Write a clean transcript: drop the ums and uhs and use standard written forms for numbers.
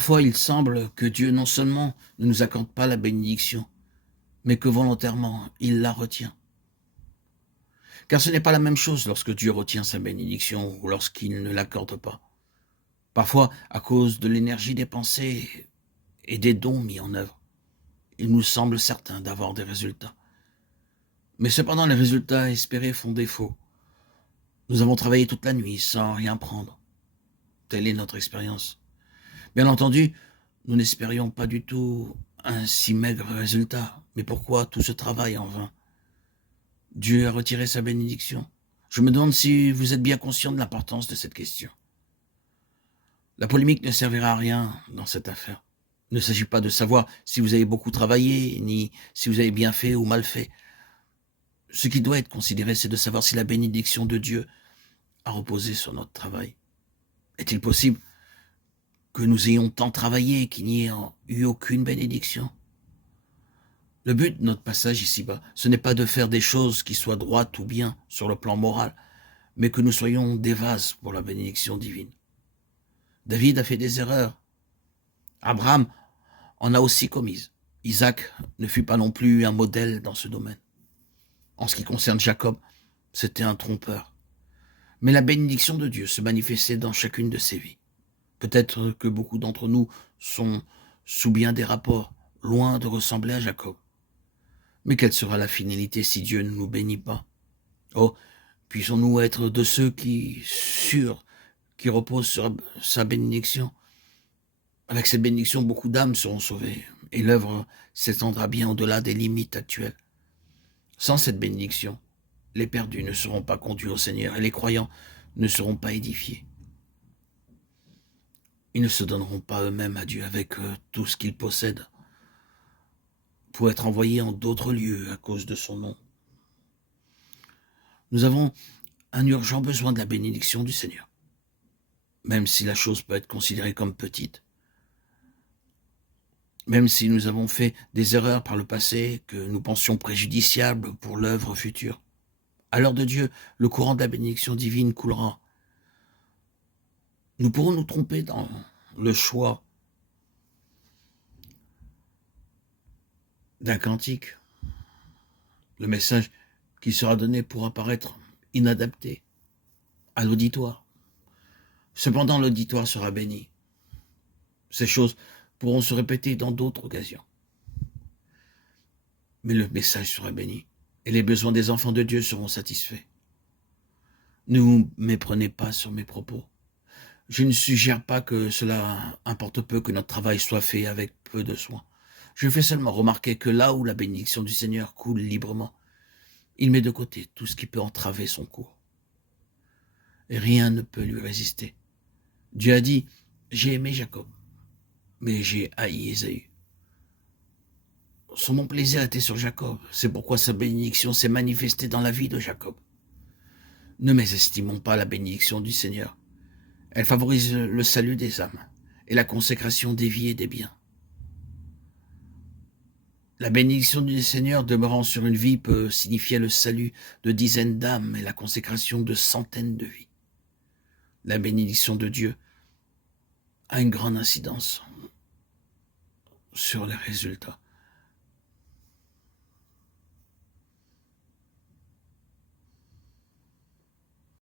Parfois, il semble que Dieu non seulement ne nous accorde pas la bénédiction, mais que volontairement, il la retient. Car ce n'est pas la même chose lorsque Dieu retient sa bénédiction ou lorsqu'il ne l'accorde pas. Parfois, à cause de l'énergie dépensée et des dons mis en œuvre, il nous semble certain d'avoir des résultats. Mais cependant, les résultats espérés font défaut. Nous avons travaillé toute la nuit sans rien prendre. Telle est notre expérience. Bien entendu, nous n'espérions pas du tout un si maigre résultat. Mais pourquoi tout ce travail en vain? Dieu a retiré sa bénédiction. Je me demande si vous êtes bien conscient de l'importance de cette question. La polémique ne servira à rien dans cette affaire. Il ne s'agit pas de savoir si vous avez beaucoup travaillé, ni si vous avez bien fait ou mal fait. Ce qui doit être considéré, c'est de savoir si la bénédiction de Dieu a reposé sur notre travail. Est-il possible que nous ayons tant travaillé et qu'il n'y ait eu aucune bénédiction? Le but de notre passage ici-bas, ce n'est pas de faire des choses qui soient droites ou bien sur le plan moral, mais que nous soyons des vases pour la bénédiction divine. David a fait des erreurs. Abraham en a aussi commises. Isaac ne fut pas non plus un modèle dans ce domaine. En ce qui concerne Jacob, c'était un trompeur. Mais la bénédiction de Dieu se manifestait dans chacune de ses vies. Peut-être que beaucoup d'entre nous sont sous bien des rapports, loin de ressembler à Jacob. Mais quelle sera la finalité si Dieu ne nous bénit pas? Oh, puissions-nous être de ceux qui reposent sur sa bénédiction. Avec cette bénédiction, beaucoup d'âmes seront sauvées, et l'œuvre s'étendra bien au-delà des limites actuelles. Sans cette bénédiction, les perdus ne seront pas conduits au Seigneur, et les croyants ne seront pas édifiés. Ils ne se donneront pas eux-mêmes à Dieu avec tout ce qu'ils possèdent, pour être envoyés en d'autres lieux à cause de son nom. Nous avons un urgent besoin de la bénédiction du Seigneur, même si la chose peut être considérée comme petite. Même si nous avons fait des erreurs par le passé que nous pensions préjudiciables pour l'œuvre future. À l'heure de Dieu, le courant de la bénédiction divine coulera. Nous pourrons nous tromper dans le choix d'un cantique. Le message qui sera donné pourra paraître inadapté à l'auditoire. Cependant, l'auditoire sera béni. Ces choses pourront se répéter dans d'autres occasions. Mais le message sera béni et les besoins des enfants de Dieu seront satisfaits. Ne vous méprenez pas sur mes propos. Je ne suggère pas que cela importe peu que notre travail soit fait avec peu de soin. Je fais seulement remarquer que là où la bénédiction du Seigneur coule librement, il met de côté tout ce qui peut entraver son cours. Et rien ne peut lui résister. Dieu a dit, j'ai aimé Jacob, mais j'ai haï Ésaü. Son bon plaisir était sur Jacob, c'est pourquoi sa bénédiction s'est manifestée dans la vie de Jacob. Ne mésestimons pas la bénédiction du Seigneur. Elle favorise le salut des âmes et la consécration des vies et des biens. La bénédiction du Seigneur demeurant sur une vie peut signifier le salut de dizaines d'âmes et la consécration de centaines de vies. La bénédiction de Dieu a une grande incidence sur les résultats.